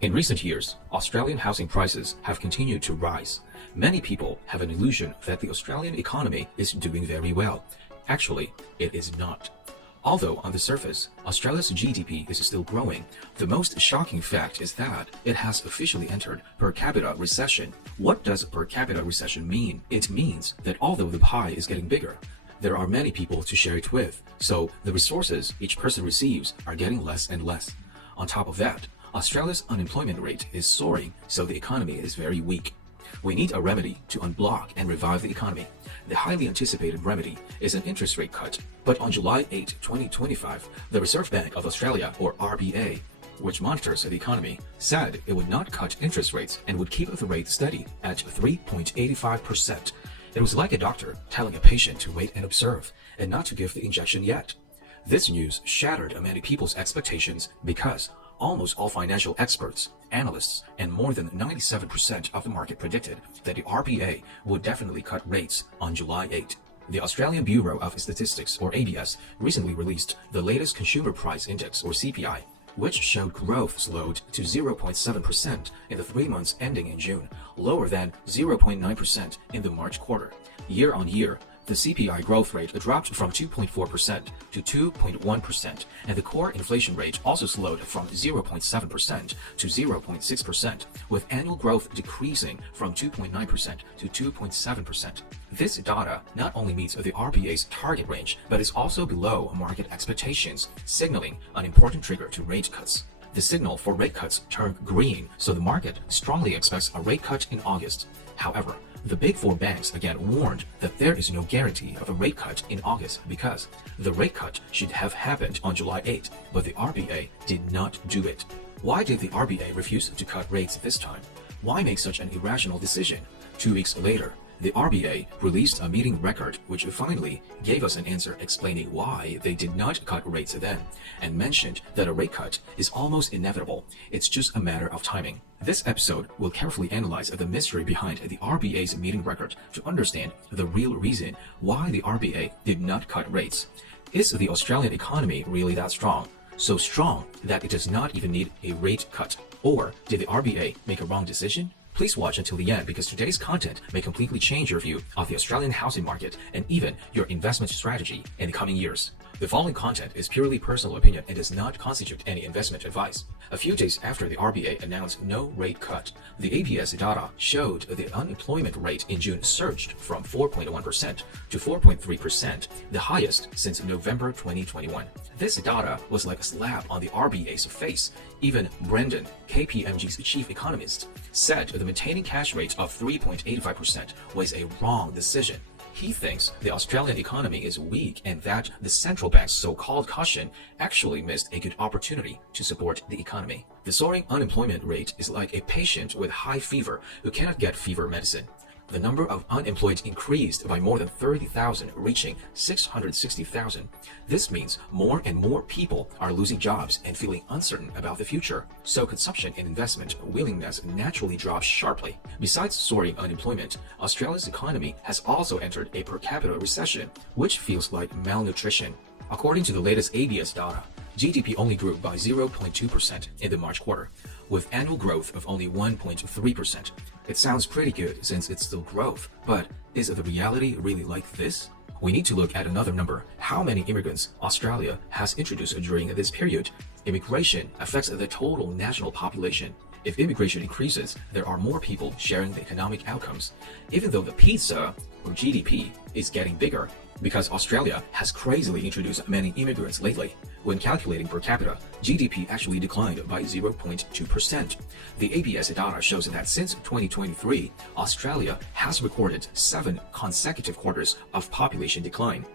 In recent years, Australian housing prices have continued to rise. Many people have an illusion that the Australian economy is doing very well. Actually, it is not. Although on the surface, Australia's GDP is still growing, the most shocking fact is that it has officially entered per capita recession. What does per capita recession mean? It means that although the pie is getting bigger, there are many people to share it with, so the resources each person receives are getting less and less. On top of that, Australia's unemployment rate is soaring, so the economy is very weak. We need a remedy to unblock and revive the economy. The highly anticipated remedy is an interest rate cut. But on July 8, 2025, the Reserve Bank of Australia, or RBA, which monitors the economy, said it would not cut interest rates and would keep the rate steady at 3.85%. It was like a doctor telling a patient to wait and observe, and not to give the injection yet. This news shattered many people's expectations because almost all financial experts, analysts, and more than 97% of the market predicted that the RBA would definitely cut rates on July 8. The Australian Bureau of Statistics, or ABS, recently released the latest Consumer Price Index, or CPI, which showed growth slowed to 0.7% in the 3 months ending in June, lower than 0.9% in the March quarter. Year on year, the CPI growth rate dropped from 2.4% to 2.1%, and the core inflation rate also slowed from 0.7% to 0.6%, with annual growth decreasing from 2.9% to 2.7%. This data not only meets the RBA's target range, but is also below market expectations, signaling an important trigger to rate cuts. The signal for rate cuts turned green, so the market strongly expects a rate cut in August. However, the Big Four banks again warned that there is no guarantee of a rate cut in August because the rate cut should have happened on July 8, but the RBA did not do it. Why did the RBA refuse to cut rates this time? Why make such an irrational decision? 2 weeks later, the RBA released a meeting record which finally gave us an answer explaining why they did not cut rates then, and mentioned that a rate cut is almost inevitable. It's just a matter of timing. This episode will carefully analyze the mystery behind the RBA's meeting record to understand the real reason why the RBA did not cut rates. Is the Australian economy really that strong? So strong that it does not even need a rate cut? Or did the RBA make a wrong decision? Please watch until the end because today's content may completely change your view of the Australian housing market and even your investment strategy in the coming years. The following content is purely personal opinion and does not constitute any investment advice. A few days after the RBA announced no rate cut, the ABS data showed the unemployment rate in June surged from 4.1% to 4.3%, the highest since November 2021. This data was like a slap on the RBA's face. Even Brendan, KPMG's chief economist, said the maintaining cash rate of 3.85% was a wrong decision. He thinks the Australian economy is weak and that the central bank's so-called caution actually missed a good opportunity to support the economy. The soaring unemployment rate is like a patient with high fever who cannot get fever medicine. The number of unemployed increased by more than 30,000, reaching 660,000. This means more and more people are losing jobs and feeling uncertain about the future. So consumption and investment willingness naturally drops sharply. Besides soaring unemployment, Australia's economy has also entered a per capita recession, which feels like malnutrition. According to the latest ABS data, GDP only grew by 0.2% in the March quarter, with annual growth of only 1.3%. It sounds pretty good since it's still growth, but is the reality really like this? We need to look at another number: how many immigrants Australia has introduced during this period. Immigration affects the total national population. If immigration increases, there are more people sharing the economic outcomes. Even though the pizza, or GDP, is getting bigger, because Australia has crazily introduced many immigrants lately. When calculating per capita, GDP actually declined by 0.2%. The ABS data shows that since 2023, Australia has recorded 7 consecutive quarters of population decline.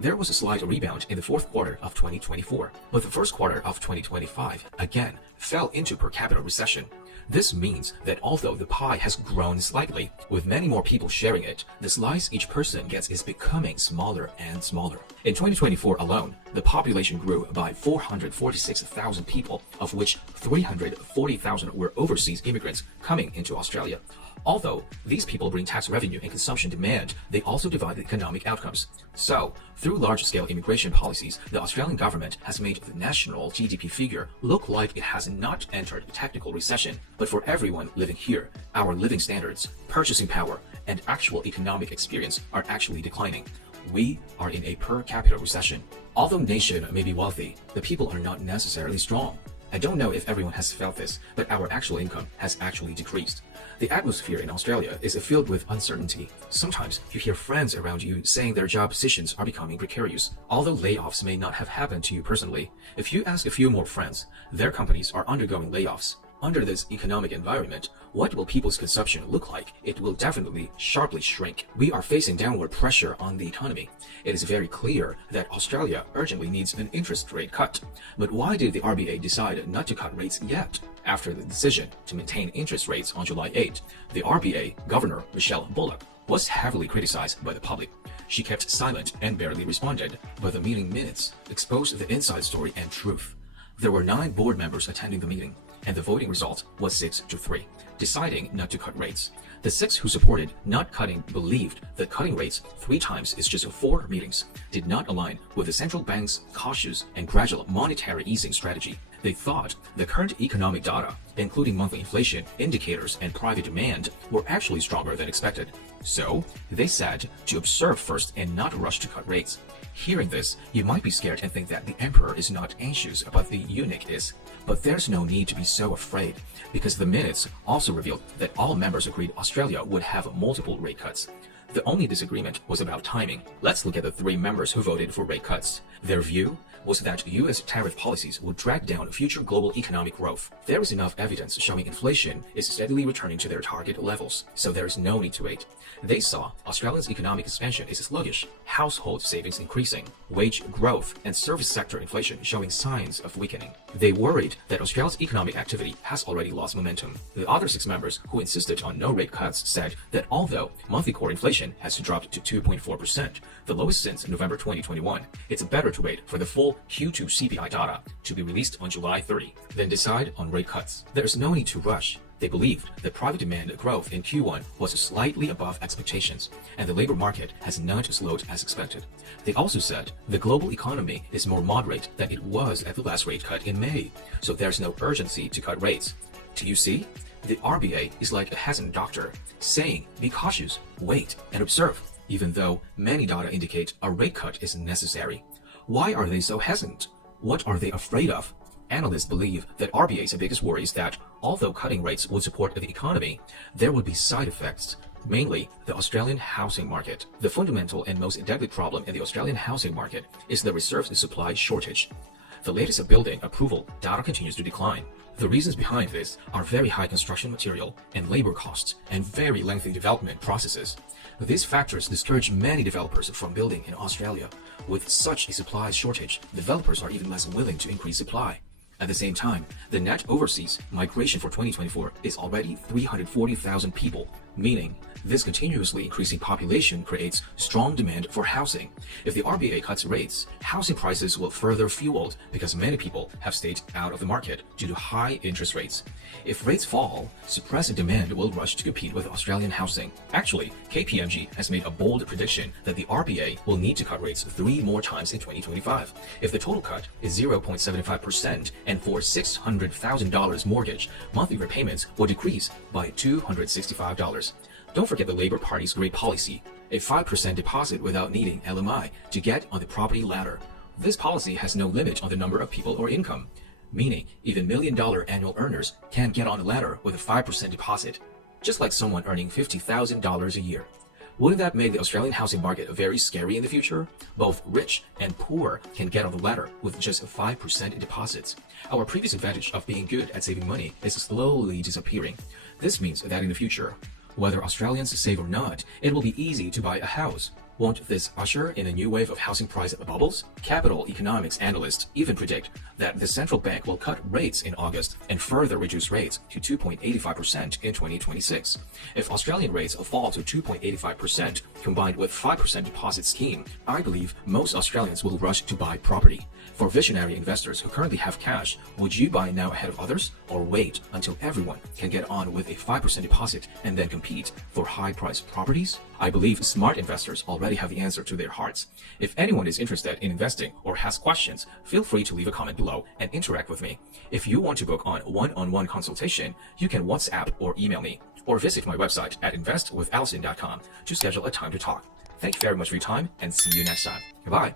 There was a slight rebound in the fourth quarter of 2024, but the first quarter of 2025 again fell into per capita recession. This means that although the pie has grown slightly, with many more people sharing it, the slice each person gets is becoming smaller and smaller. In 2024 alone, the population grew by 446,000 people, of which 340,000 were overseas immigrants coming into Australia. Although these people bring tax revenue and consumption demand, they also divide the economic outcomes. So, through large-scale immigration policies, the Australian government has made the national GDP figure look like it has not entered technical recession. But for everyone living here, our living standards, purchasing power, and actual economic experience are actually declining. We are in a per capita recession. Although nation may be wealthy, the people are not necessarily strong. I don't know if everyone has felt this, but our actual income has actually decreased. The atmosphere in Australia is filled with uncertainty. Sometimes you hear friends around you saying their job positions are becoming precarious. Although layoffs may not have happened to you personally, if you ask a few more friends, their companies are undergoing layoffs. Under this economic environment, what will people's consumption look like? It will definitely sharply shrink. We are facing downward pressure on the economy. It is very clear that Australia urgently needs an interest rate cut. But why did the RBA decide not to cut rates yet? After the decision to maintain interest rates on July 8, the RBA Governor Michelle Bullock was heavily criticized by the public. She kept silent and barely responded, but the meeting minutes exposed the inside story and truth. There were 9 board members attending the meeting, and the voting result was 6-3, deciding not to cut rates. The 6 who supported not cutting believed that cutting rates 3 times is just 4 meetings, did not align with the central bank's cautious and gradual monetary easing strategy. They thought the current economic data, including monthly inflation indicators and private demand, were actually stronger than expected. So, they said to observe first and not rush to cut rates. Hearing this, you might be scared and think that the emperor is not anxious, but the eunuch is. But there's no need to be so afraid, because the minutes also revealed that all members agreed Australia would have multiple rate cuts. The only disagreement was about timing. Let's look at the 3 members who voted for rate cuts. Their view was that U.S. tariff policies would drag down future global economic growth. There is enough evidence showing inflation is steadily returning to their target levels, so there is no need to wait. They saw Australia's economic expansion is sluggish, household savings increasing, wage growth, and service sector inflation showing signs of weakening. They worried that Australia's economic activity has already lost momentum. The other 6 members who insisted on no rate cuts said that although monthly core inflation has dropped to 2.4%, the lowest since November 2021, it's better to wait for the full Q2 CPI data to be released on July 30, then decide on rate cuts. There is no need to rush. They believed that private demand growth in Q1 was slightly above expectations, and the labor market has not slowed as expected. They also said the global economy is more moderate than it was at the last rate cut in May, so there's no urgency to cut rates. Do you see? The RBA is like a hesitant doctor, saying be cautious, wait, and observe, even though many data indicate a rate cut is necessary. Why are they so hesitant? What are they afraid of? Analysts believe that RBA's biggest worry is that, although cutting rates would support the economy, there would be side effects, mainly the Australian housing market. The fundamental and most deadly problem in the Australian housing market is the reserve supply shortage. The latest building approval data continues to decline. The reasons behind this are very high construction material and labor costs and very lengthy development processes. These factors discourage many developers from building in Australia. With such a supply shortage, developers are even less willing to increase supply. At the same time, the net overseas migration for 2024 is already 340,000 people, meaning this continuously increasing population creates strong demand for housing. If the RBA cuts rates, housing prices will further fueled because many people have stayed out of the market due to high interest rates. If rates fall, suppressed demand will rush to compete with Australian housing. Actually, KPMG has made a bold prediction that the RBA will need to cut rates 3 more times in 2025. If the total cut is 0.75% and for $600,000 mortgage, monthly repayments will decrease by $265. Don't forget the Labour Party's great policy, a 5% deposit without needing LMI to get on the property ladder. This policy has no limit on the number of people or income, meaning even $1 million annual earners can get on the ladder with a 5% deposit, just like someone earning $50,000 a year. Wouldn't that make the Australian housing market very scary in the future? Both rich and poor can get on the ladder with just 5% deposits. Our previous advantage of being good at saving money is slowly disappearing. This means that in the future, whether Australians save or not, it will be easy to buy a house. Won't this usher in a new wave of housing price bubbles? Capital economics analysts even predict that the central bank will cut rates in August and further reduce rates to 2.85% in 2026. If Australian rates fall to 2.85% combined with 5% deposit scheme, I believe most Australians will rush to buy property. For visionary investors who currently have cash, would you buy now ahead of others or wait until everyone can get on with a 5% deposit and then compete for high-priced properties? I believe smart investors already have the answer to their hearts. If anyone is interested in investing or has questions, feel free to leave a comment below and interact with me. If you want to book on one-on-one consultation, you can WhatsApp or email me, or visit my website at investwithalison.com to schedule a time to talk. Thank you very much for your time and see you next time. Goodbye.